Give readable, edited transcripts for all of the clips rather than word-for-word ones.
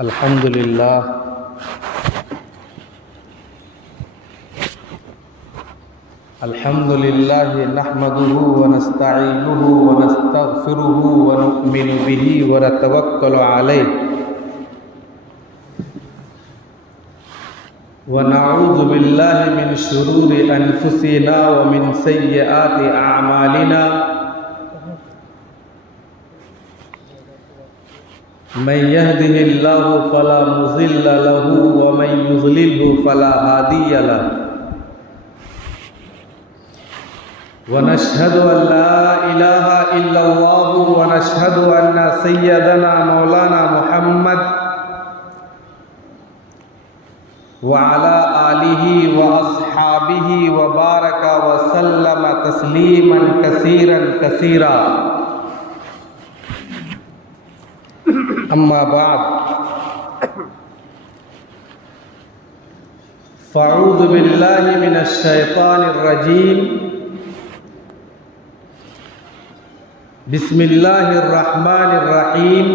الحمد للہ نحمده ونستعینه ونستغفره ونؤمن به ونتوکل علیہ ونعوذ باللہ من شرور انفسنا ومن سیئات اعمالنا من يهده الله فلا مضل له ومن يضلل فلا هادي له ونشهد أن لا إله إلا الله ونشهد أن سيدنا مولانا محمد وعلى آله وأصحابه وبارك وسلم تسليما كثيرا كثيرا اما بعد فاعوذ باللہ من الشیطان الرجیم بسم اللہ الرحمن الرحیم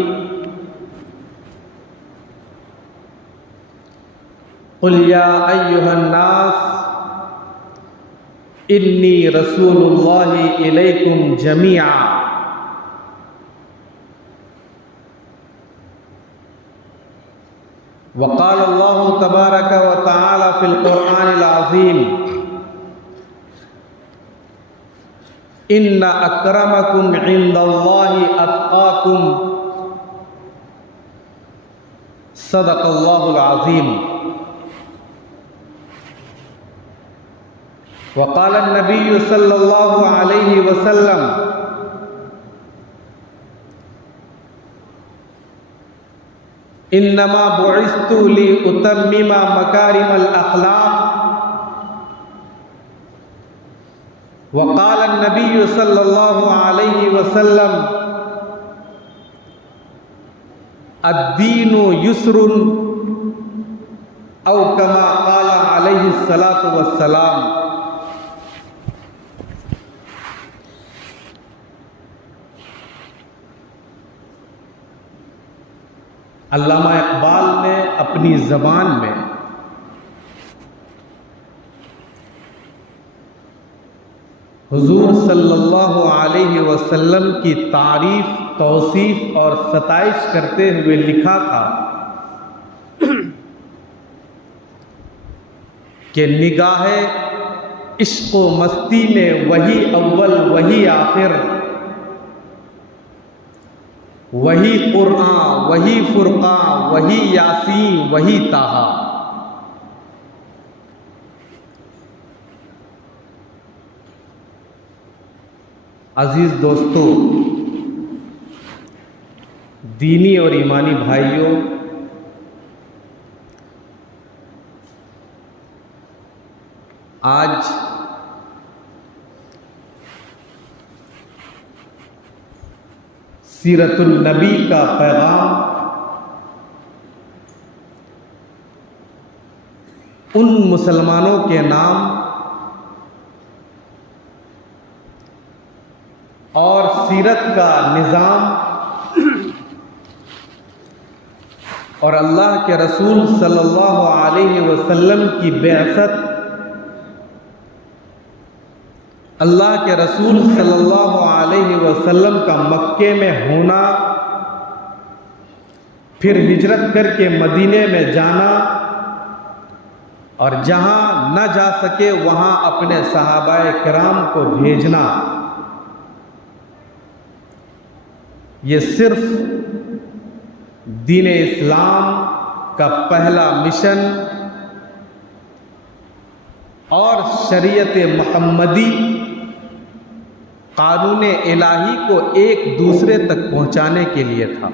قل یا ایہا الناس انی رسول اللہ الیکم جمیعا وقال اللہ تبارک و تعالی فی القرآن العظیم ان اکرمکم عند اللہ اتقاکم صدق اللہ العظیم وقال النبی صلی اللہ علیہ وسلم انما بعثت لأتمم مکارم الاخلاق وقال النبی صلی اللہ علیہ وسلم الدین یسر او کما قال علیہ الصلاۃ والسلام۔ علامہ اقبال نے اپنی زبان میں حضور صلی اللہ علیہ وسلم کی تعریف، توصیف اور ستائش کرتے ہوئے لکھا تھا کہ نگاہ عشق و مستی میں وہی اول وہی آخر، وہی قرآن وہی فرقان وہی یاسین وہی طٰہٰ۔ عزیز دوستو، دینی اور ایمانی بھائیوں، آج سیرت النبی کا پیغام ان مسلمانوں کے نام اور سیرت کا نظام اور اللہ کے رسول صلی اللہ علیہ وسلم کی بعثت، اللہ کے رسول صلی اللہ علیہ وسلم کا مکے میں ہونا، پھر ہجرت کر کے مدینے میں جانا اور جہاں نہ جا سکے وہاں اپنے صحابہ کرام کو بھیجنا، یہ صرف دین اسلام کا پہلا مشن اور شریعت محمدی قانون الہی کو ایک دوسرے تک پہنچانے کے لیے تھا۔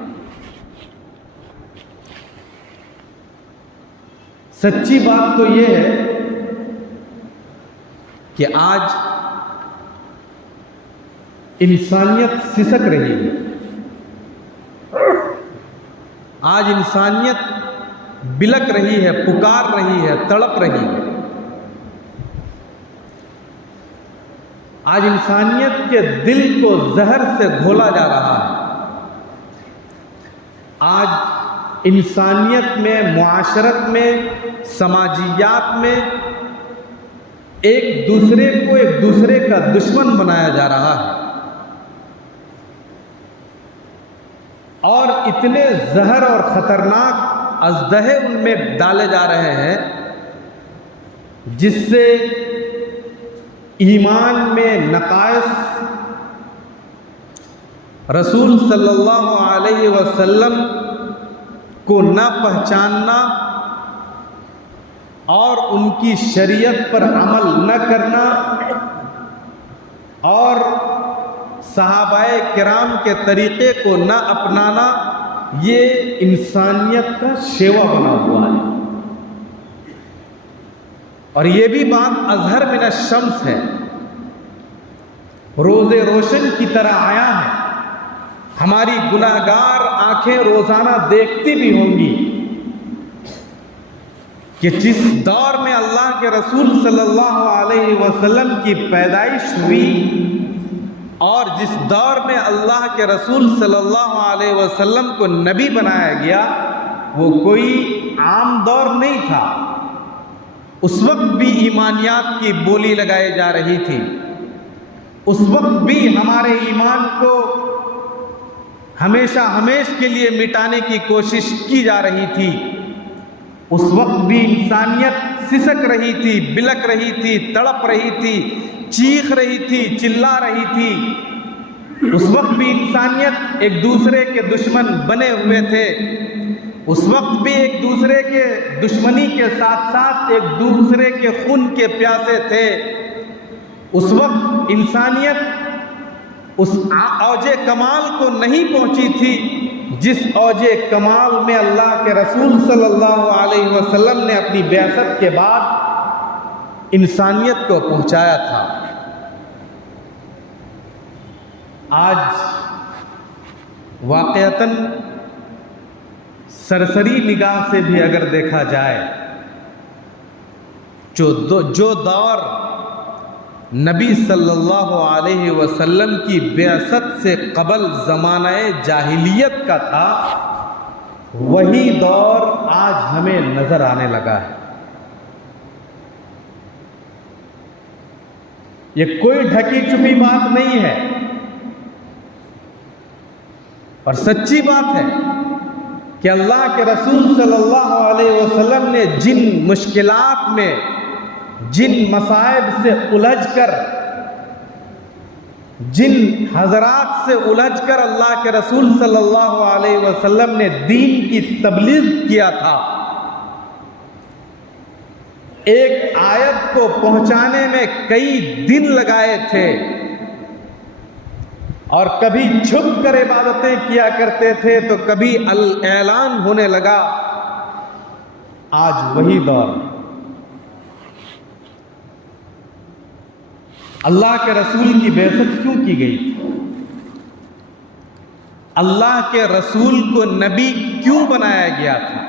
سچی بات تو یہ ہے کہ آج انسانیت سسک رہی ہے، آج انسانیت بلک رہی ہے، پکار رہی ہے، تڑپ رہی ہے۔ آج انسانیت کے دل کو زہر سے گھولا جا رہا ہے۔ آج انسانیت میں، معاشرت میں، سماجیات میں ایک دوسرے کا دشمن بنایا جا رہا ہے، اور اتنے زہر اور خطرناک ازدہے ان میں ڈالے جا رہے ہیں جس سے ایمان میں نقائص، رسول صلی اللہ علیہ وسلم کو نہ پہچاننا اور ان کی شریعت پر عمل نہ کرنا اور صحابہ کرام کے طریقے کو نہ اپنانا، یہ انسانیت کا شیوا بنا ہوا ہے۔ اور یہ بھی بات اظہر من الشمس ہے، روز روشن کی طرح آیا ہے۔ ہماری گناہگار آنکھیں روزانہ دیکھتی بھی ہوں گی کہ جس دور میں اللہ کے رسول صلی اللہ علیہ وسلم کی پیدائش ہوئی اور جس دور میں اللہ کے رسول صلی اللہ علیہ وسلم کو نبی بنایا گیا، وہ کوئی عام دور نہیں تھا۔ اس وقت بھی ایمانیات کی بولی لگائی جا رہی تھی، اس وقت بھی ہمارے ایمان کو ہمیشہ کے لیے مٹانے کی کوشش کی جا رہی تھی۔ اس وقت بھی انسانیت سسک رہی تھی، بلک رہی تھی، تڑپ رہی تھی، چیخ رہی تھی، چلا رہی تھی۔ اس وقت بھی انسانیت ایک دوسرے کے دشمن بنے ہوئے تھے، اس وقت بھی ایک دوسرے کے دشمنی کے ساتھ ساتھ ایک دوسرے کے خون کے پیاسے تھے۔ اس وقت انسانیت اس اوج کمال کو نہیں پہنچی تھی جس اوج کمال میں اللہ کے رسول صلی اللہ علیہ وسلم نے اپنی بعثت کے بعد انسانیت کو پہنچایا تھا۔ آج واقعتاً سرسری نگاہ سے بھی اگر دیکھا جائے، جو دور نبی صلی اللہ علیہ وسلم کی بعثت سے قبل زمانہ جاہلیت کا تھا، وہی دور آج ہمیں نظر آنے لگا ہے۔ یہ کوئی ڈھکی چھپی بات نہیں ہے اور سچی بات ہے کہ اللہ کے رسول صلی اللہ علیہ وسلم نے جن مشکلات میں، جن مصائب سے الجھ کر، جن حضرات سے الجھ کر اللہ کے رسول صلی اللہ علیہ وسلم نے دین کی تبلیغ کیا تھا، ایک آیت کو پہنچانے میں کئی دن لگائے تھے، اور کبھی چھپ کر عبادتیں کیا کرتے تھے تو کبھی اعلان ہونے لگا۔ آج وہی دور، اللہ کے رسول کی بعثت کیوں کی گئی تھی؟ اللہ کے رسول کو نبی کیوں بنایا گیا تھا؟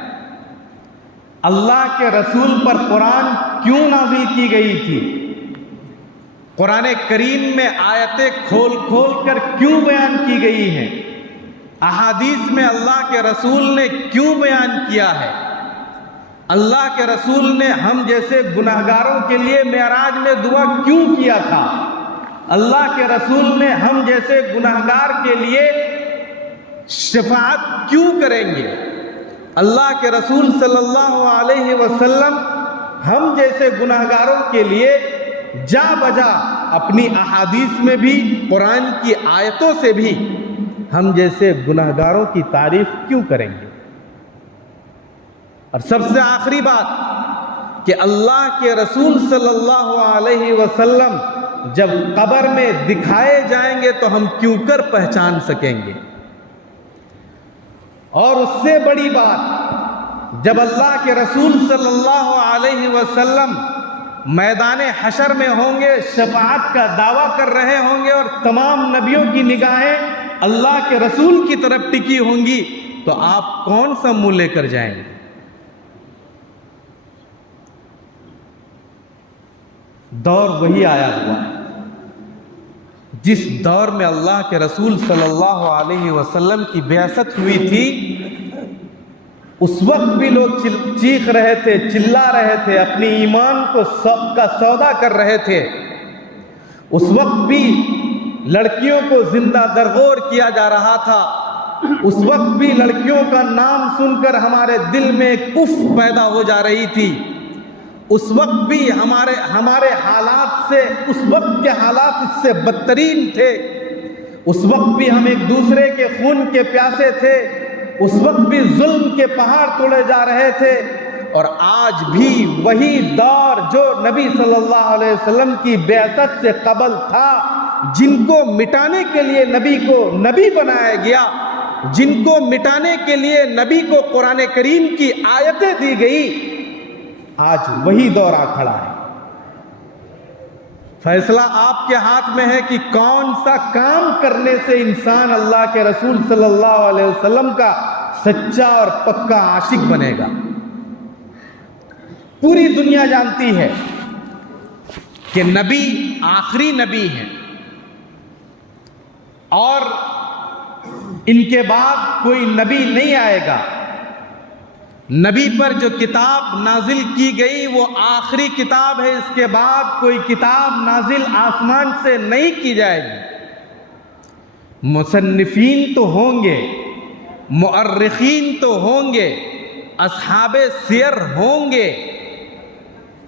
اللہ کے رسول پر قرآن کیوں نازل کی گئی تھی؟ قرآن کریم میں آیتیں کھول کھول کر کیوں بیان کی گئی ہیں؟ احادیث میں اللہ کے رسول نے کیوں بیان کیا ہے؟ اللہ کے رسول نے ہم جیسے گناہگاروں کے لیے معراج میں دعا کیوں کیا تھا؟ اللہ کے رسول نے ہم جیسے گناہگار کے لیے شفاعت کیوں کریں گے؟ اللہ کے رسول صلی اللہ علیہ وسلم ہم جیسے گناہگاروں کے لیے جا بجا اپنی احادیث میں بھی، قرآن کی آیتوں سے بھی ہم جیسے گناہگاروں کی تعریف کیوں کریں گے؟ اور سب سے آخری بات کہ اللہ کے رسول صلی اللہ علیہ وسلم جب قبر میں دکھائے جائیں گے تو ہم کیوں کر پہچان سکیں گے؟ اور اس سے بڑی بات، جب اللہ کے رسول صلی اللہ علیہ وسلم میدان حشر میں ہوں گے، شفاعت کا دعویٰ کر رہے ہوں گے اور تمام نبیوں کی نگاہیں اللہ کے رسول کی طرف ٹکی ہوں گی، تو آپ کون سا منہ لے کر جائیں گے؟ دور وہی آیا ہوا ہے جس دور میں اللہ کے رسول صلی اللہ علیہ وسلم کی بعثت ہوئی تھی، اس وقت بھی لوگ چیخ رہے تھے، چلا رہے تھے، اپنی ایمان کا سودا کر رہے تھے۔ اس وقت بھی لڑکیوں کو زندہ درگور کیا جا رہا تھا۔ اس وقت بھی لڑکیوں کا نام سن کر ہمارے دل میں ایک اف پیدا ہو جا رہی تھی۔ اس وقت بھی ہمارے حالات سے، اس وقت کے حالات اس سے بدترین تھے۔ اس وقت بھی ہم ایک دوسرے کے خون کے پیاسے تھے۔ اس وقت بھی ظلم کے پہاڑ توڑے جا رہے تھے۔ اور آج بھی وہی دور جو نبی صلی اللہ علیہ وسلم کی بعثت سے قبل تھا، جن کو مٹانے کے لیے نبی کو نبی بنایا گیا، جن کو مٹانے کے لیے نبی کو قرآن کریم کی آیتیں دی گئی، آج وہی دور آ کھڑا ہے۔ فیصلہ آپ کے ہاتھ میں ہے کہ کون سا کام کرنے سے انسان اللہ کے رسول صلی اللہ علیہ وسلم کا سچا اور پکا عاشق بنے گا۔ پوری دنیا جانتی ہے کہ نبی آخری نبی ہیں، اور ان کے بعد کوئی نبی نہیں آئے گا۔ نبی پر جو کتاب نازل کی گئی وہ آخری کتاب ہے، اس کے بعد کوئی کتاب نازل آسمان سے نہیں کی جائے گی۔ مصنفین تو ہوں گے، مؤرخین تو ہوں گے، اصحاب سیر ہوں گے،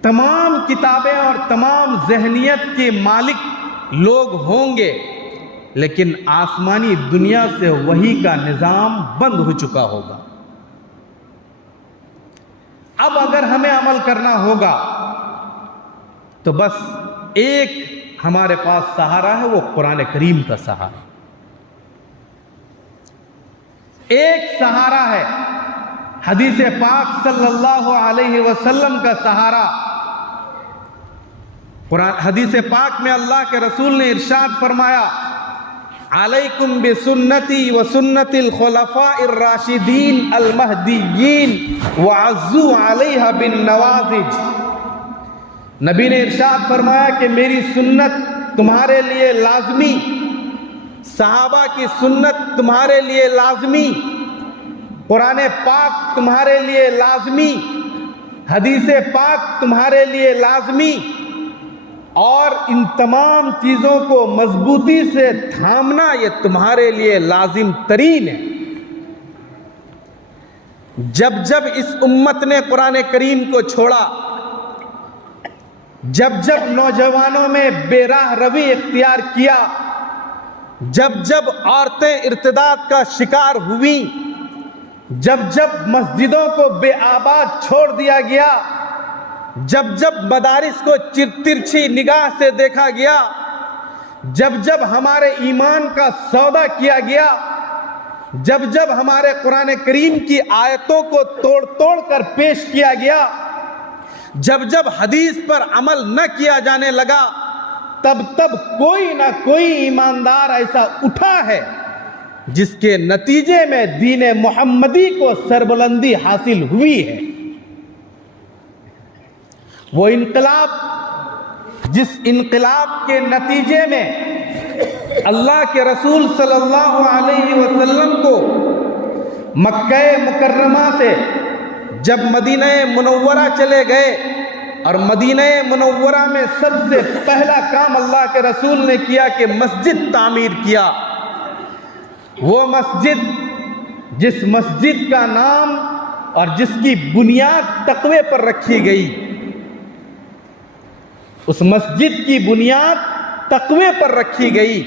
تمام کتابیں اور تمام ذہنیت کے مالک لوگ ہوں گے، لیکن آسمانی دنیا سے وحی کا نظام بند ہو چکا ہوگا۔ اب اگر ہمیں عمل کرنا ہوگا تو بس ایک ہمارے پاس سہارا ہے، وہ قرآن کریم کا سہارا۔ ایک سہارا ہے حدیث پاک صلی اللہ علیہ وسلم کا سہارا۔ حدیث پاک میں اللہ کے رسول نے ارشاد فرمایا، علیکم بسنتی وسنت الخلفاء الراشدین المہدیین وعزوا علیہا بالنواجذ۔ نبی نے ارشاد فرمایا کہ میری سنت تمہارے لیے لازمی، صحابہ کی سنت تمہارے لیے لازمی، قرآن پاک تمہارے لیے لازمی، حدیث پاک تمہارے لیے لازمی، اور ان تمام چیزوں کو مضبوطی سے تھامنا یہ تمہارے لیے لازم ترین ہے۔ جب جب اس امت نے قرآن کریم کو چھوڑا، جب جب نوجوانوں میں بے راہ روی اختیار کیا، جب جب عورتیں ارتداد کا شکار ہوئیں، جب جب مسجدوں کو بے آباد چھوڑ دیا گیا، جب جب مدارس کو ترچھی نگاہ سے دیکھا گیا، جب جب ہمارے ایمان کا سودا کیا گیا، جب جب ہمارے قرآن کریم کی آیتوں کو توڑ توڑ کر پیش کیا گیا، جب جب حدیث پر عمل نہ کیا جانے لگا، تب کوئی نہ کوئی ایماندار ایسا اٹھا ہے جس کے نتیجے میں دین محمدی کو سربلندی حاصل ہوئی ہے۔ وہ انقلاب، جس انقلاب کے نتیجے میں اللہ کے رسول صلی اللہ علیہ وسلم کو مکہ مکرمہ سے جب مدینہ منورہ چلے گئے، اور مدینہ منورہ میں سب سے پہلا کام اللہ کے رسول نے کیا کہ مسجد تعمیر کیا۔ وہ مسجد، جس مسجد کا نام اور جس کی بنیاد تقوی پر رکھی گئی، اس مسجد کی بنیاد تقوی پر رکھی گئی۔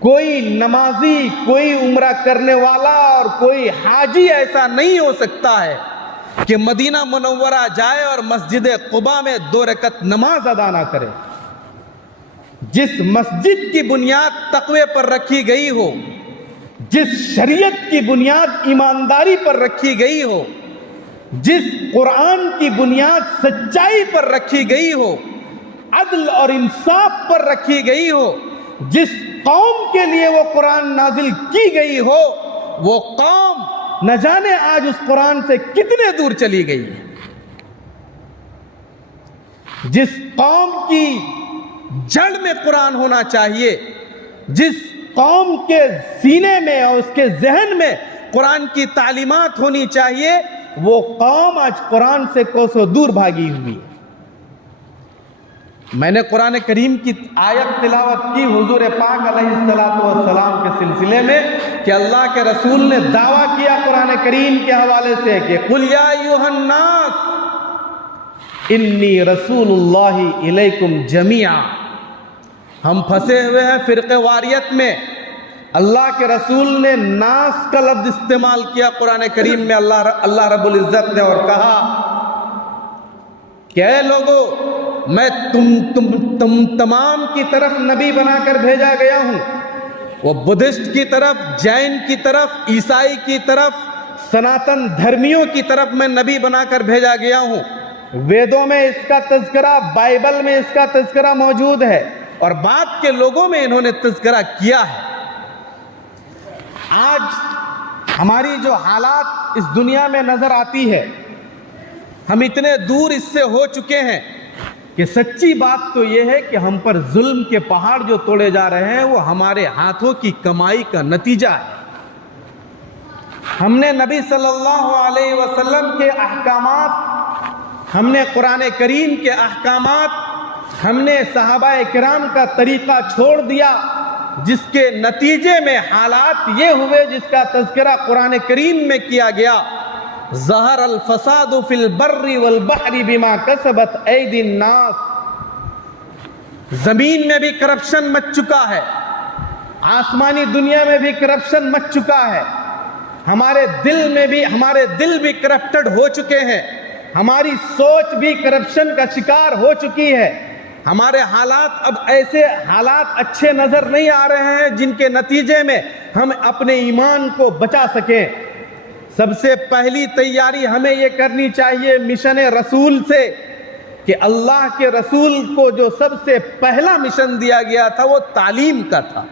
کوئی نمازی، کوئی عمرہ کرنے والا اور کوئی حاجی ایسا نہیں ہو سکتا ہے کہ مدینہ منورہ جائے اور مسجد قباء میں 2 رکعت نماز ادا نہ کرے۔ جس مسجد کی بنیاد تقوی پر رکھی گئی ہو، جس شریعت کی بنیاد ایمانداری پر رکھی گئی ہو، جس قرآن کی بنیاد سچائی پر رکھی گئی ہو، عدل اور انصاف پر رکھی گئی ہو، جس قوم کے لیے وہ قرآن نازل کی گئی ہو، وہ قوم نہ جانے آج اس قرآن سے کتنے دور چلی گئی ہے۔ جس قوم کی جڑ میں قرآن ہونا چاہیے، جس قوم کے سینے میں اور اس کے ذہن میں قرآن کی تعلیمات ہونی چاہیے، وہ قوم آج قرآن سے کوسوں دور بھاگی ہوئی ہے۔ میں نے قرآن کریم کی آیت تلاوت کی حضور پاک علیہ السلام کے سلسلے میں کہ اللہ کے رسول نے دعویٰ کیا قرآن کریم کے حوالے سے کہ قُلْ يَا أَيُّهَا النَّاسِ إِنِّي رَسُولُ اللَّهِ إِلَيْكُمْ جَمِيعًا۔ ہم پھنسے ہوئے ہیں فرقہ واریت میں۔ اللہ کے رسول نے ناس کا لفظ استعمال کیا قرآن کریم میں اللہ رب العزت نے، اور کہا کہ اے لوگو، میں تم تمام کی طرف نبی بنا کر بھیجا گیا ہوں، وہ بدھسٹ کی طرف، جین کی طرف، عیسائی کی طرف، سناتن دھرمیوں کی طرف میں نبی بنا کر بھیجا گیا ہوں۔ ویدوں میں اس کا تذکرہ، بائبل میں اس کا تذکرہ موجود ہے، اور بعد کے لوگوں میں انہوں نے تذکرہ کیا ہے۔ آج ہماری جو حالات اس دنیا میں نظر آتی ہے، ہم اتنے دور اس سے ہو چکے ہیں کہ سچی بات تو یہ ہے کہ ہم پر ظلم کے پہاڑ جو توڑے جا رہے ہیں وہ ہمارے ہاتھوں کی کمائی کا نتیجہ ہے۔ ہم نے نبی صلی اللہ علیہ وسلم کے احکامات، ہم نے قرآن کریم کے احکامات، ہم نے صحابہ کرام کا طریقہ چھوڑ دیا، جس کے نتیجے میں حالات یہ ہوئے جس کا تذکرہ قرآن کریم میں کیا گیا۔ ظہر الفساد فی البر والبحر بما کسبت ایدی الناس۔ زمین میں بھی کرپشن مچ چکا ہے، آسمانی دنیا میں بھی کرپشن مچ چکا ہے، ہمارے دل بھی کرپٹڈ ہو چکے ہیں، ہماری سوچ بھی کرپشن کا شکار ہو چکی ہے۔ ہمارے حالات اب ایسے حالات اچھے نظر نہیں آ رہے ہیں جن کے نتیجے میں ہم اپنے ایمان کو بچا سکیں۔ سب سے پہلی تیاری ہمیں یہ کرنی چاہیے مشن رسول سے کہ اللہ کے رسول کو جو سب سے پہلا مشن دیا گیا تھا وہ تعلیم کا تھا۔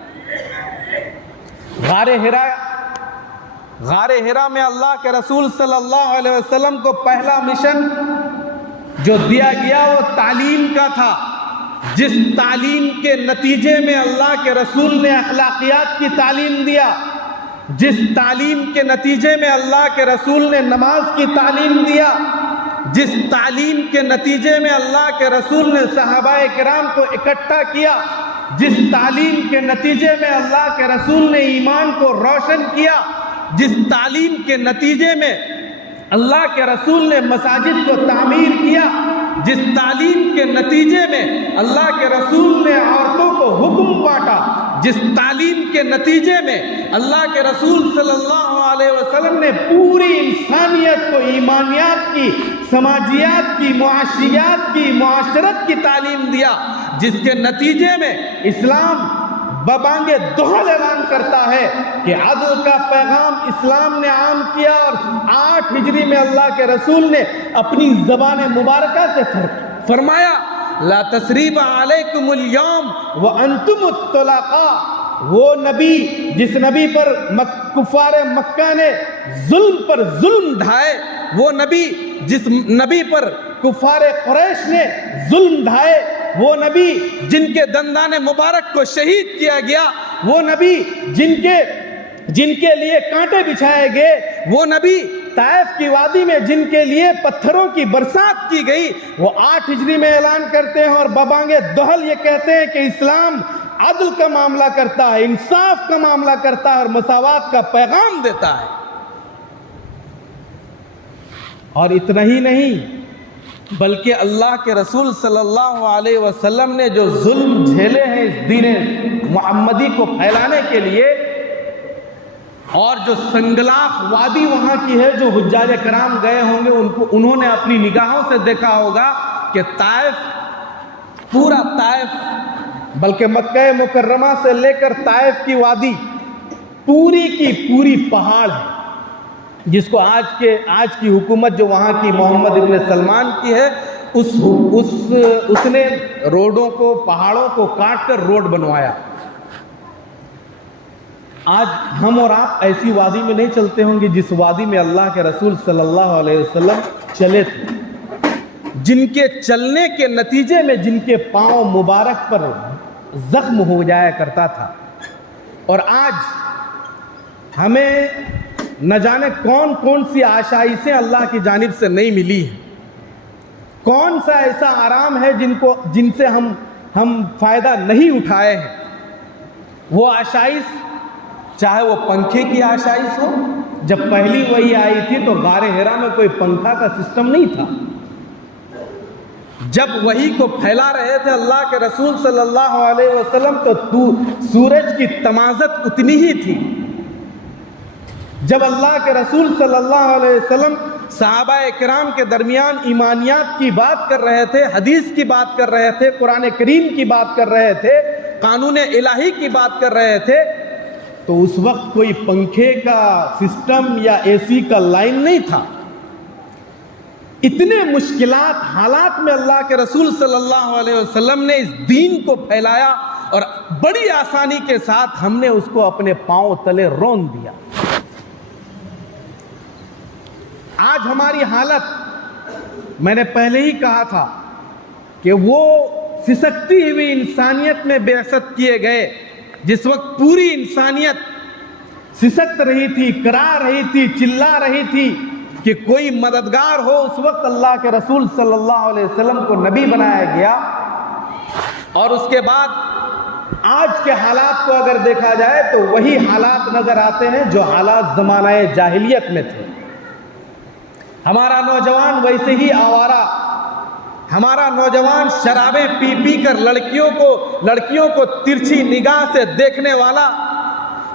غار حرا میں اللہ کے رسول صلی اللہ علیہ وسلم کو پہلا مشن جو دیا گیا وہ تعلیم کا تھا، جس تعلیم کے نتیجے میں اللہ کے رسول نے اخلاقیات کی تعلیم دیا، جس تعلیم کے نتیجے میں اللہ کے رسول نے نماز کی تعلیم دیا، جس تعلیم کے نتیجے میں اللہ کے رسول نے صحابہ کرام کو اکٹھا کیا، جس تعلیم کے نتیجے میں اللہ کے رسول نے ایمان کو روشن کیا، جس تعلیم کے نتیجے میں اللہ کے رسول نے مساجد کو تعمیر کیا، جس تعلیم کے نتیجے میں اللہ کے رسول نے عورتوں کو حکم بانٹا، جس تعلیم کے نتیجے میں اللہ کے رسول صلی اللہ علیہ وسلم نے پوری انسانیت کو ایمانیات کی، سماجیات کی، معاشیات کی، معاشرت کی تعلیم دیا، جس کے نتیجے میں اسلام ببانگ دہل اعلان کرتا ہے کہ عدل کا پیغام اسلام نے عام کیا، اور 8 ہجری میں اللہ کے رسول نے اپنی زبان مبارکہ سے فرمایا لا تثریب علیکم اليوم وانتم الطلقاء۔ وہ نبی جس نبی پر کفار مکہ نے ظلم پر ظلم ڈھائے، وہ نبی جس نبی پر کفار قریش نے ظلم ڈھائے، وہ نبی جن کے دندان مبارک کو شہید کیا گیا، وہ نبی جن کے لیے کانٹے بچھائے گئے، وہ نبی طائف کی وادی میں جن کے لیے پتھروں کی برسات کی گئی، وہ 8 ہجری میں اعلان کرتے ہیں اور ببانگے دہل یہ کہتے ہیں کہ اسلام عدل کا معاملہ کرتا ہے، انصاف کا معاملہ کرتا ہے اور مساوات کا پیغام دیتا ہے۔ اور اتنا ہی نہیں بلکہ اللہ کے رسول صلی اللہ علیہ وسلم نے جو ظلم جھیلے ہیں اس دین محمدی کو پھیلانے کے لیے، اور جو سنگلاخ وادی وہاں کی ہے، جو حجاج کرام گئے ہوں گے انہوں نے اپنی نگاہوں سے دیکھا ہوگا کہ طائف، پورا طائف، بلکہ مکہ مکرمہ سے لے کر طائف کی وادی پوری کی پوری پہاڑ ہے، جس کو آج کی حکومت جو وہاں کی محمد ابن سلمان کی ہے، اس نے روڈوں کو، پہاڑوں کو کاٹ کر روڈ بنوایا۔ آج ہم اور آپ ایسی وادی میں نہیں چلتے ہوں گے جس وادی میں اللہ کے رسول صلی اللہ علیہ وسلم چلے تھے، جن کے چلنے کے نتیجے میں جن کے پاؤں مبارک پر زخم ہو جایا کرتا تھا۔ اور آج ہمیں نہ جانے کون کون سی آشائشیں اللہ کی جانب سے نہیں ملی ہیں، کون سا ایسا آرام ہے جن سے ہم فائدہ نہیں اٹھائے ہیں۔ وہ آشائش، چاہے وہ پنکھے کی آشائش ہو، جب پہلی وہی آئی تھی تو غار حرا میں کوئی پنکھا کا سسٹم نہیں تھا، جب وحی کو پھیلا رہے تھے اللہ کے رسول صلی اللہ علیہ وسلم تو سورج کی تمازت اتنی ہی تھی۔ جب اللہ کے رسول صلی اللہ علیہ وسلم صحابہ کرام کے درمیان ایمانیات کی بات کر رہے تھے، حدیث کی بات کر رہے تھے، قرآن کریم کی بات کر رہے تھے، قانون الہی کی بات کر رہے تھے، تو اس وقت کوئی پنکھے کا سسٹم یا اے سی کا لائن نہیں تھا۔ اتنے مشکلات حالات میں اللہ کے رسول صلی اللہ علیہ وسلم نے اس دین کو پھیلایا اور بڑی آسانی کے ساتھ ہم نے اس کو اپنے پاؤں تلے رون دیا۔ آج ہماری حالت، میں نے پہلے ہی کہا تھا کہ وہ سسکتی ہوئی انسانیت میں بعثت کیے گئے، جس وقت پوری انسانیت سسکت رہی تھی، کرا رہی تھی، چلا رہی تھی کہ کوئی مددگار ہو، اس وقت اللہ کے رسول صلی اللہ علیہ وسلم کو نبی بنایا گیا۔ اور اس کے بعد آج کے حالات کو اگر دیکھا جائے تو وہی حالات نظر آتے ہیں جو حالات زمانہ جاہلیت میں تھے۔ ہمارا نوجوان ویسے ہی آوارہ، ہمارا نوجوان شرابیں پی پی کر لڑکیوں کو ترچھی نگاہ سے دیکھنے والا،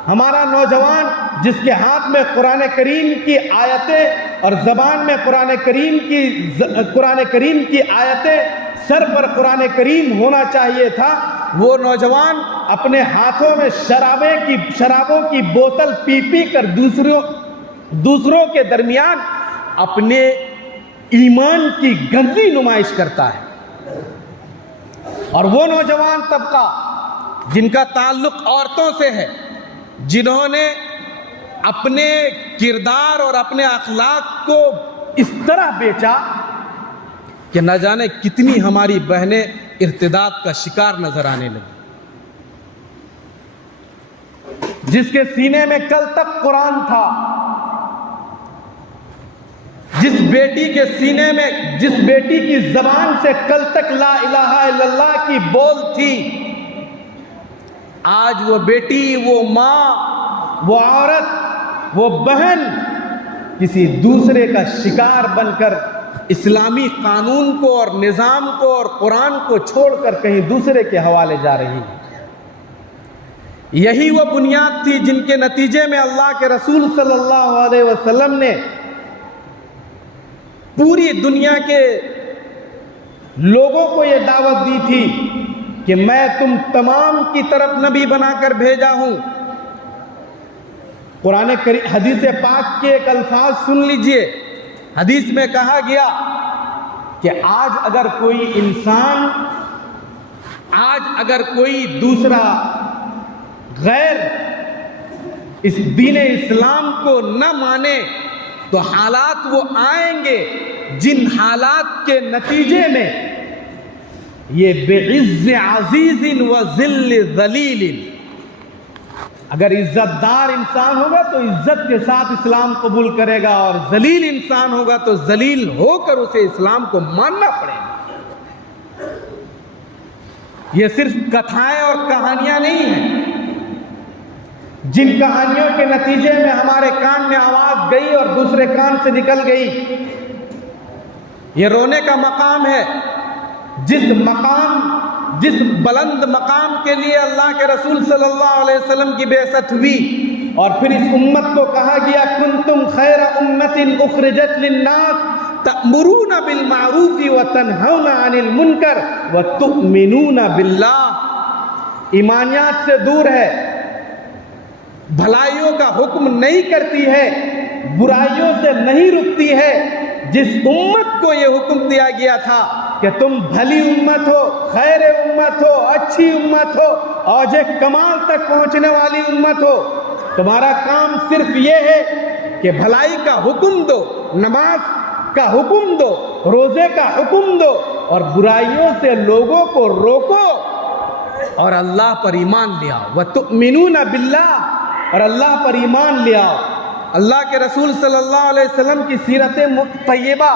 ہمارا نوجوان جس کے ہاتھ میں قرآن کریم کی آیتیں اور زبان میں قرآن کریم کی آیتیں، سر پر قرآن کریم ہونا چاہیے تھا، وہ نوجوان اپنے ہاتھوں میں شرابوں کی بوتل پی پی کر دوسروں کے درمیان اپنے ایمان کی گندی نمائش کرتا ہے۔ اور وہ نوجوان طبقہ جن کا تعلق عورتوں سے ہے، جنہوں نے اپنے کردار اور اپنے اخلاق کو اس طرح بیچا کہ نہ جانے کتنی ہماری بہنیں ارتداد کا شکار نظر آنے لگی۔ جس کے سینے میں کل تک قرآن تھا، جس بیٹی کے سینے میں، جس بیٹی کی زبان سے کل تک لا الہ الا اللہ کی بول تھی، آج وہ بیٹی، وہ ماں، وہ عورت، وہ بہن کسی دوسرے کا شکار بن کر اسلامی قانون کو اور نظام کو اور قرآن کو چھوڑ کر کہیں دوسرے کے حوالے جا رہی ہے۔ یہی وہ بنیاد تھی جن کے نتیجے میں اللہ کے رسول صلی اللہ علیہ وسلم نے پوری دنیا کے لوگوں کو یہ دعوت دی تھی کہ میں تم تمام کی طرف نبی بنا کر بھیجا ہوں۔ قرآن کریم، حدیث پاک کے ایک الفاظ سن لیجئے۔ حدیث میں کہا گیا کہ آج اگر کوئی دوسرا غیر اس دین اسلام کو نہ مانے تو حالات وہ آئیں گے جن حالات کے نتیجے میں یہ بعز عزیز و ذل ذلیل، اگر عزت دار انسان ہوگا تو عزت کے ساتھ اسلام قبول کرے گا، اور ذلیل انسان ہوگا تو ذلیل ہو کر اسے اسلام کو ماننا پڑے گا۔ یہ صرف کتھائیں اور کہانیاں نہیں ہیں، جن کہانیوں کے نتیجے میں ہمارے کان میں آواز گئی اور دوسرے کان سے نکل گئی۔ یہ رونے کا مقام ہے۔ جس بلند مقام کے لیے اللہ کے رسول صلی اللہ علیہ وسلم کی بعثت ہوئی اور پھر اس امت کو کہا گیا کنتم خیر امت اخرجت للناس تأمرون بالمعروف وتنہون عن المنکر وتؤمنون باللہ، ایمانیات سے دور ہے، بھلائیوں کا حکم نہیں کرتی ہے، برائیوں سے نہیں رکتی ہے۔ جس امت کو یہ حکم دیا گیا تھا کہ تم بھلی امت ہو، خیر امت ہو، اچھی امت ہو، اوج کمال تک پہنچنے والی امت ہو، تمہارا کام صرف یہ ہے کہ بھلائی کا حکم دو، نماز کا حکم دو، روزے کا حکم دو، اور برائیوں سے لوگوں کو روکو اور اللہ پر ایمان لے آؤ۔ وَتُؤْمِنُونَ بِاللَّهِ، اور اللہ پر ایمان لے آؤ۔ اللہ کے رسول صلی اللہ علیہ وسلم کی سیرت طیبہ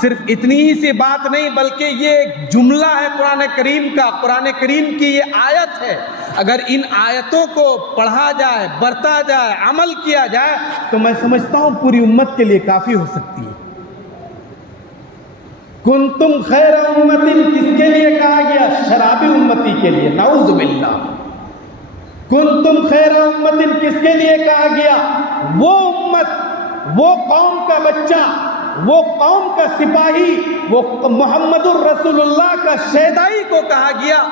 صرف اتنی ہی سی بات نہیں، بلکہ یہ ایک جملہ ہے قرآن کریم کا، قرآن کریم کی یہ آیت ہے۔ اگر ان آیتوں کو پڑھا جائے، برتا جائے، عمل کیا جائے تو میں سمجھتا ہوں پوری امت کے لیے کافی ہو سکتی ہے۔ کنتم خیر امت کس کے لیے کہا گیا؟ شرابی امتی کے لیے، نعوذ باللہ۔ کنتم خیر امت کس کے لیے کہا گیا؟ وہ امت، وہ قوم کا بچہ، وہ قوم کا سپاہی، وہ محمد الرسول اللہ کا شیدائی کو کہا گیا،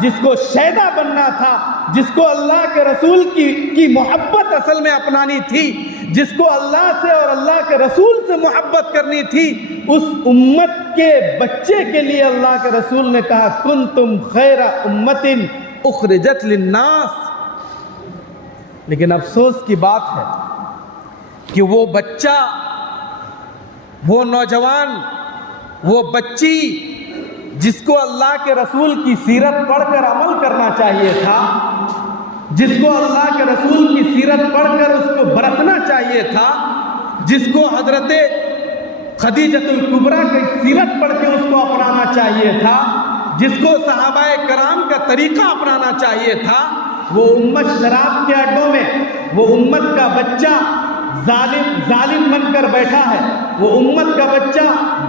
جس کو شیدا بننا تھا، جس کو اللہ کے رسول کی محبت اصل میں اپنانی تھی، جس کو اللہ سے اور اللہ کے رسول سے محبت کرنی تھی، اس امت کے بچے کے لیے اللہ کے رسول نے کہا کنتم خیر امت اخرجت للناس۔ لیکن افسوس کی بات ہے کہ وہ بچہ، وہ نوجوان، وہ بچی جس کو اللہ کے رسول کی سیرت پڑھ کر عمل کرنا چاہیے تھا، جس کو اللہ کے رسول کی سیرت پڑھ کر اس کو برتنا چاہیے تھا، جس کو حضرت خدیجۃ الکبریٰ کی سیرت پڑھ کے اس کو اپنانا چاہیے تھا، جس کو صحابہ کرام کا طریقہ اپنانا چاہیے تھا، وہ امت شراب کے اڈوں میں، وہ امت کا بچہ ظالم بن کر بیٹھا ہے، وہ امت کا بچہ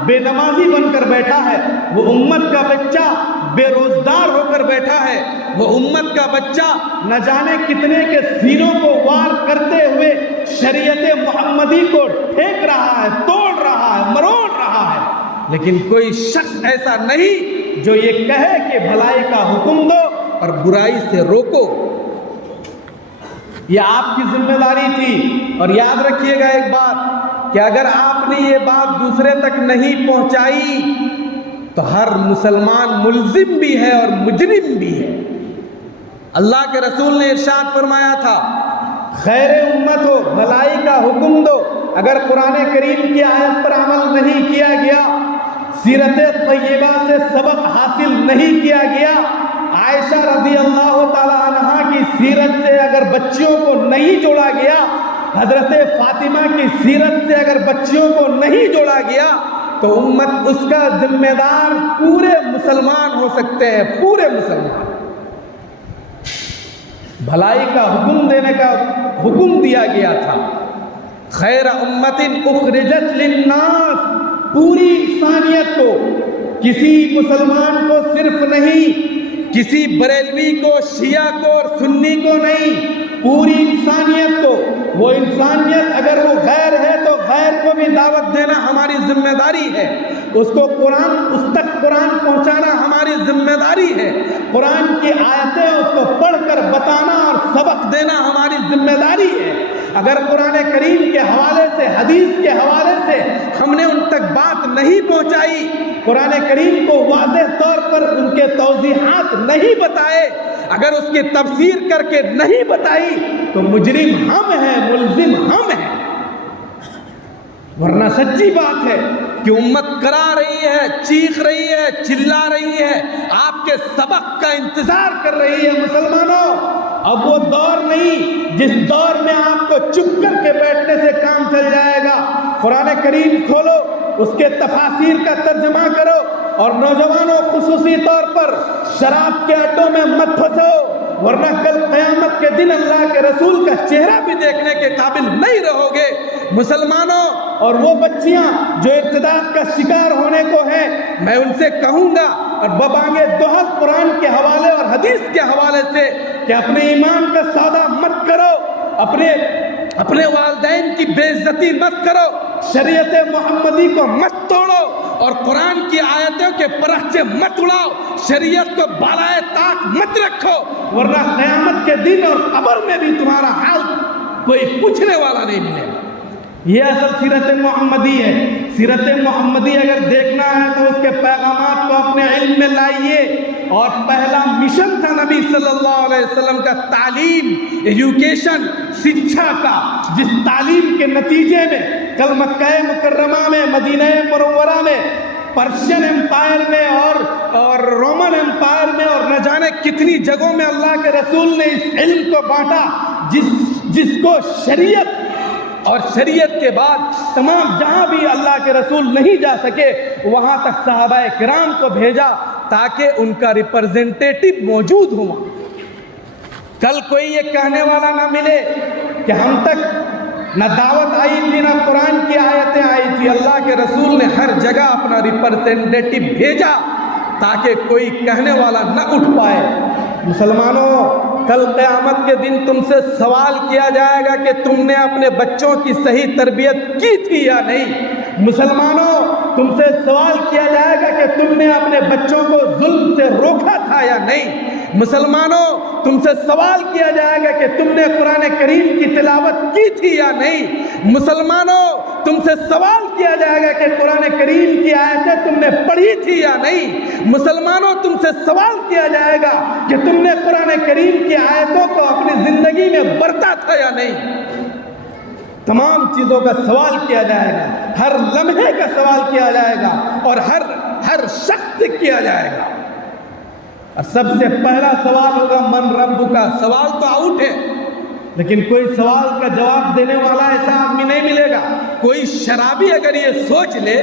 بے نمازی بن کر بیٹھا ہے، وہ امت کا بچہ بے روزگار ہو کر بیٹھا ہے، وہ امت کا بچہ نہ جانے کتنے کے سینوں کو وار کرتے ہوئے شریعت محمدی کو ٹھیک رہا ہے، توڑ رہا ہے، مروڑ رہا ہے، لیکن کوئی شخص ایسا نہیں جو یہ کہے کہ بھلائی کا حکم دو اور برائی سے روکو۔ یہ آپ کی ذمہ داری تھی، اور یاد رکھیے گا ایک بات کہ اگر آپ نے یہ بات دوسرے تک نہیں پہنچائی تو ہر مسلمان ملزم بھی ہے اور مجرم بھی ہے۔ اللہ کے رسول نے ارشاد فرمایا تھا خیر امت ہو، بھلائی کا حکم دو۔ اگر قرآن کریم کی آیت پر عمل نہیں کیا گیا، سیرت طیبہ سے سبق حاصل نہیں کیا گیا، عائشہ رضی اللہ تعالی عنہا کی سیرت سے اگر بچیوں کو نہیں جوڑا گیا، حضرت فاطمہ کی سیرت سے اگر بچیوں کو نہیں جوڑا گیا، تو امت اس کا ذمہ دار پورے مسلمان ہو سکتے ہیں، پورے مسلمان۔ بھلائی کا حکم دینے کا حکم دیا گیا تھا، خیر امت اخرجت للناس، پوری انسانیت کو، کسی مسلمان کو صرف نہیں، کسی بریلوی کو، شیعہ کو اور سنی کو نہیں، پوری انسانیت کو۔ وہ انسانیت اگر وہ غیر ہے تو غیر کو بھی دعوت دینا ہماری ذمہ داری ہے، اس کو اس تک قرآن پہنچانا ہماری ذمہ داری ہے، قرآن کی آیتیں اس کو پڑھ کر بتانا اور سبق دینا ہماری ذمہ داری ہے۔ اگر قرآن کریم کے حوالے سے، حدیث کے حوالے سے ہم نے ان تک بات نہیں پہنچائی، قرآن کریم کو واضح طور پر ان کے توضیحات نہیں بتائے، اگر اس کی تفسیر کر کے نہیں بتائی تو مجرم ہم ہیں، ملزم ہم ہیں۔ ورنہ سچی بات ہے کہ امت کرا رہی ہے، چیخ رہی ہے، چلا رہی ہے، آپ کے سبق کا انتظار کر رہی ہے۔ مسلمانوں، اب وہ دور نہیں جس دور میں آپ کو چپ کر کے بیٹھنے سے کام چل جائے گا۔ قرآن کریم کھولو، اس کے تفاسیر کا ترجمہ کرو، اور نوجوانوں خصوصی طور پر شراب کے اڈوں میں مت پھنسو، ورنہ کل قیامت کے دن اللہ کے رسول کا چہرہ بھی دیکھنے کے قابل نہیں رہو گے۔ مسلمانوں اور وہ بچیاں جو ارتداد کا شکار ہونے کو ہیں، میں ان سے کہوں گا اور ببانگے دوہل قرآن کے حوالے اور حدیث کے حوالے سے کہ اپنے ایمان کا سودا مت کرو، اپنے والدین کی بے عزتی مت کرو، شریعت محمدی کو مت توڑو، اور قرآن کی آیتوں کے پرچے مت اڑاؤ، شریعت کو بالائے طاق مت رکھو، ورنہ قیامت کے دن اور قبر میں بھی تمہارا حال کوئی پوچھنے والا نہیں ملے گا۔ یہ اصل سیرت محمدی ہے۔ سیرت محمدی اگر دیکھنا ہے تو اس کے پیغامات کو اپنے علم میں لائیے، اور پہلا مشن تھا نبی صلی اللہ علیہ وسلم کا تعلیم، ایجوکیشن، شکشا کا، جس تعلیم کے نتیجے میں کل مکہ مکرمہ میں، مدینہ منورہ میں، پرشین امپائر میں اور رومن امپائر میں، اور نہ جانے کتنی جگہوں میں اللہ کے رسول نے اس علم کو بانٹا، جس کو شریعت اور شریعت کے بعد تمام جہاں بھی اللہ کے رسول نہیں جا سکے وہاں تک صحابہ کرام کو بھیجا تاکہ ان کا ریپرزینٹیٹو موجود ہو. کل کوئی یہ کہنے والا نہ ملے کہ ہم تک نہ دعوت آئی تھی نہ قرآن کی آیتیں آئی تھی. اللہ کے رسول نے ہر جگہ اپنا ریپرزینٹیٹو بھیجا تاکہ کوئی کہنے والا نہ اٹھ پائے. مسلمانوں، کل قیامت کے دن تم سے سوال کیا جائے گا کہ تم نے اپنے بچوں کی صحیح تربیت کی تھی یا نہیں. مسلمانوں، تم سے سوال کیا جائے گا کہ تم نے اپنے بچوں کو ظلم سے روکا تھا یا نہیں. مسلمانوں، تم سے سوال کیا جائے گا کہ تم نے قرآن کریم کی تلاوت کی تھی یا نہیں. مسلمانوں، تم سے سوال کیا جائے گا کہ قرآن کریم کی آیتیں تم نے پڑھی تھی یا نہیں. مسلمانوں، تم سے سوال کیا جائے گا کہ تم نے قرآن کریم کی آیتوں کو اپنی زندگی میں برتا تھا یا نہیں. تمام چیزوں کا سوال کیا جائے گا، ہر لمحے کا سوال کیا جائے گا اور ہر شخص سے کیا جائے گا. اور سب سے پہلا سوال ہوگا من رب کا. سوال تو آؤٹ ہے لیکن کوئی سوال کا جواب دینے والا ایسا آدمی نہیں ملے گا. کوئی شرابی اگر یہ سوچ لے،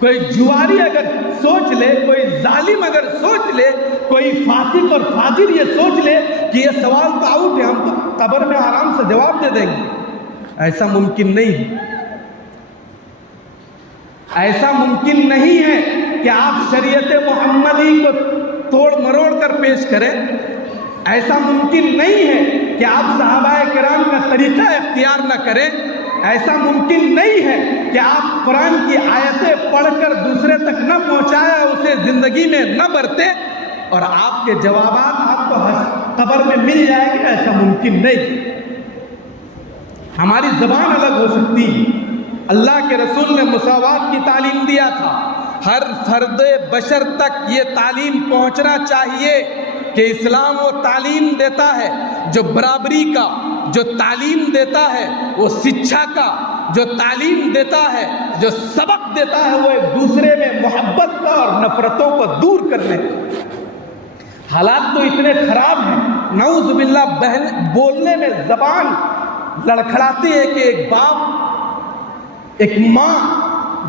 کوئی جواری اگر سوچ لے، کوئی ظالم اگر سوچ لے، کوئی فاسق اور فاجر یہ سوچ لے کہ یہ سوال تو آؤٹ ہے، ہم تو قبر میں آرام سے جواب دے دیں گے، ایسا ممکن نہیں ہے. ایسا ممکن نہیں ہے کہ آپ شریعت محمدی کو توڑ مروڑ کر پیش کریں. ایسا ممکن نہیں ہے کہ آپ صحابہ کرام کا طریقہ اختیار نہ کریں. ایسا ممکن نہیں ہے کہ آپ قرآن کی آیتیں پڑھ کر دوسرے تک نہ پہنچائیں، اسے زندگی میں نہ برتیں اور آپ کے جوابات آپ کو قبر میں مل جائیں گے. ایسا ممکن نہیں. ہماری زبان الگ ہو سکتی ہے. اللہ کے رسول نے مساوات کی تعلیم دیا تھا. ہر فرد بشر تک یہ تعلیم پہنچنا چاہیے کہ اسلام وہ تعلیم دیتا ہے جو برابری کا، جو تعلیم دیتا ہے وہ شکشا کا، جو تعلیم دیتا ہے، جو سبق دیتا ہے وہ ایک دوسرے میں محبت کا اور نفرتوں کو دور کرنے کا. حالات تو اتنے خراب ہیں، نعوذ باللہ، بولنے میں زبان لڑکھڑاتی ہے کہ ایک باپ، ایک ماں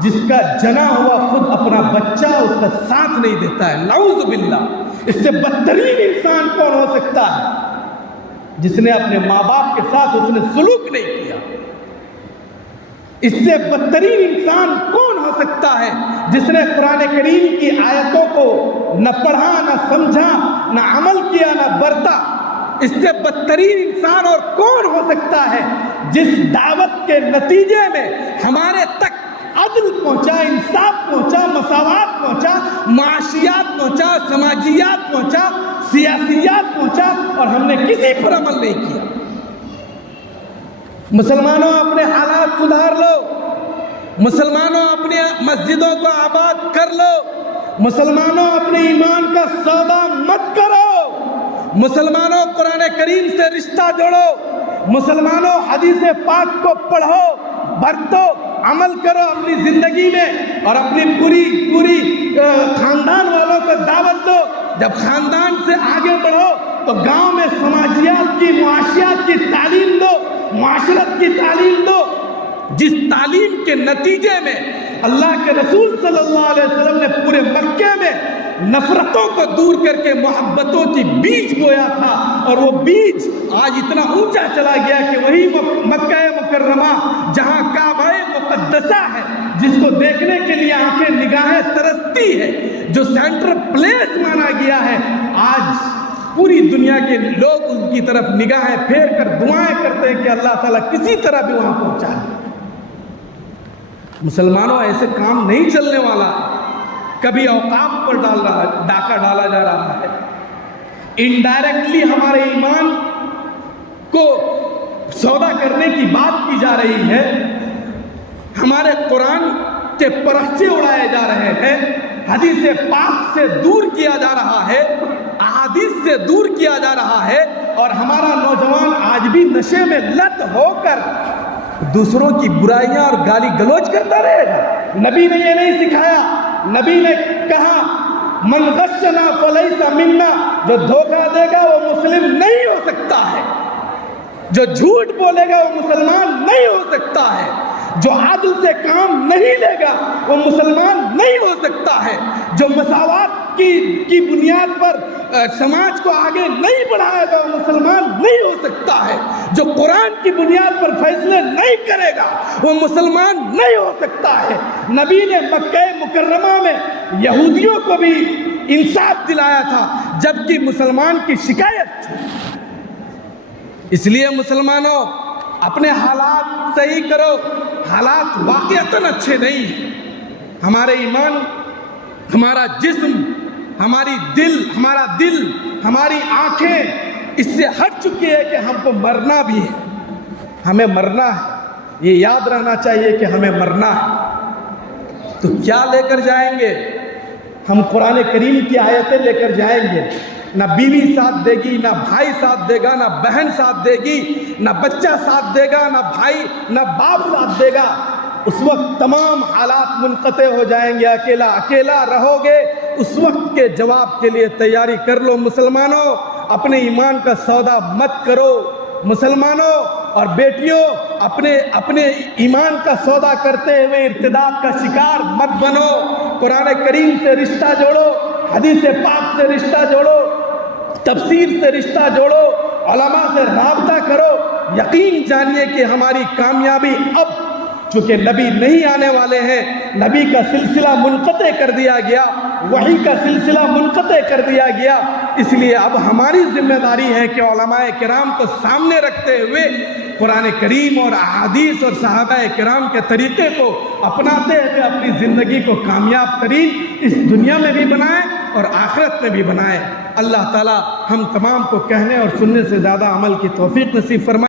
جس کا جنا ہوا خود اپنا بچہ اس کا ساتھ نہیں دیتا ہے. نعوذ باللہ، اس سے بدترین انسان کون ہو سکتا ہے جس نے اپنے ماں باپ کے ساتھ اس نے سلوک نہیں کیا. اس سے بدترین انسان کون ہو سکتا ہے جس نے قرآن کریم کی آیتوں کو نہ پڑھا، نہ سمجھا، نہ عمل کیا، نہ برتا. اس سے بدترین انسان اور کون ہو سکتا ہے جس دعوت کے نتیجے میں ہمارے تک عدل پہنچا، انصاف پہنچا، مساوات پہنچا، معاشیات پہنچا، سماجیات پہنچا، سیاسیات پہنچا اور ہم نے کسی پر عمل نہیں کیا. مسلمانوں، اپنے حالات سدھار لو. مسلمانوں، اپنی مسجدوں کو آباد کر لو. مسلمانوں، اپنے ایمان کا سودا مت کرو. مسلمانوں، قرآن کریم سے رشتہ جوڑو. مسلمانوں، حدیث پاک کو پڑھو، برتو، عمل کرو اپنی زندگی میں اور اپنی پوری خاندان والوں کو دعوت دو. جب خاندان سے آگے بڑھو تو گاؤں میں سماجیات کی، معاشیات کی تعلیم دو، معاشرت کی تعلیم دو، جس تعلیم کے نتیجے میں اللہ کے رسول صلی اللہ علیہ وسلم نے پورے مکے میں نفرتوں کو دور کر کے محبتوں کی بیج بویا تھا. اور وہ بیج آج اتنا اونچا چلا گیا کہ وہی مکہ مکرمہ جہاں کعبہ مقدسہ ہے، جس کو دیکھنے کے لیے آنکھیں نگاہیں ترستی ہے، جو سینٹرل پلیس مانا گیا ہے، آج پوری دنیا کے لوگ ان کی طرف نگاہیں پھیر کر دعائیں کرتے ہیں کہ اللہ تعالیٰ کسی طرح بھی وہاں پہنچا ہے. مسلمانوں، ایسے کام نہیں چلنے والا. کبھی اوقاف پر ڈاکہ ڈالا جا رہا ہے، انڈائریکٹلی ہمارے ایمان کو سودا کرنے کی بات کی جا رہی ہے. ہمارے قرآن کے پرچے اڑائے جا رہے ہیں، حدیث پاک سے دور کیا جا رہا ہے، احادیث سے دور کیا جا رہا ہے اور ہمارا نوجوان آج بھی نشے میں لت ہو کر دوسروں کی برائیاں اور گالی گلوچ کرتا رہے گا. نبی نے یہ نہیں سکھایا. نبی نے کہا من غشنا فلیس منا، جو دھوکہ دے گا وہ مسلم نہیں ہو سکتا ہے. جو جھوٹ بولے گا وہ مسلمان نہیں ہو سکتا ہے، جو عدل سے کام نہیں لے گا وہ مسلمان نہیں ہو سکتا ہے، جو مساوات کی بنیاد پر سماج کو آگے نہیں بڑھائے گا وہ مسلمان نہیں ہو سکتا ہے، جو قرآن کی بنیاد پر فیصلے نہیں کرے گا وہ مسلمان نہیں ہو سکتا ہے۔ نبی نے مکہ مکرمہ میں یہودیوں کو بھی انصاف دلایا تھا جبکہ مسلمان کی شکایت تھی۔ اس لیے مسلمانوں اپنے حالات صحیح کرو، حالات واقعتاً اچھے نہیں ہیں، ہمارے ایمان، ہمارا جسم، ہمارا دل، ہماری آنکھیں اس سے ہٹ چکی ہے کہ ہم کو مرنا بھی ہے، ہمیں مرنا ہے، یہ یاد رہنا چاہیے کہ ہمیں مرنا ہے۔ تو کیا لے کر جائیں گے ہم؟ قرآن کریم کی آیتیں لے کر جائیں گے، نہ بیوی ساتھ دے گی، نہ بھائی ساتھ دے گا، نہ بہن ساتھ دے گی، نہ بچہ ساتھ دے گا، نہ بھائی نہ باپ ساتھ دے گا۔ اس وقت تمام حالات منقطع ہو جائیں گے، اکیلا رہو گے۔ اس وقت کے جواب کے لیے تیاری کر لو۔ مسلمانوں اپنے ایمان کا سودا مت کرو، مسلمانوں اور بیٹیوں اپنے ایمان کا سودا کرتے ہوئے ارتداد کا شکار مت بنو۔ قرآن کریم سے رشتہ جوڑو، حدیث پاک سے رشتہ جوڑو، تفسیر سے رشتہ جوڑو، علماء سے رابطہ کرو۔ یقین جانیے کہ ہماری کامیابی اب، چونکہ نبی نہیں آنے والے ہیں، نبی کا سلسلہ منقطع کر دیا گیا، وحی کا سلسلہ منقطع کر دیا گیا، اس لیے اب ہماری ذمہ داری ہے کہ علماء کرام کو سامنے رکھتے ہوئے قرآن کریم اور احادیث اور صحابہ کرام کے طریقے کو اپناتے ہوئے اپنی زندگی کو کامیاب ترین اس دنیا میں بھی بنائیں اور آخرت میں بھی بنائیں۔ اللہ تعالی ہم تمام کو کہنے اور سننے سے زیادہ عمل کی توفیق نصیب فرمائے۔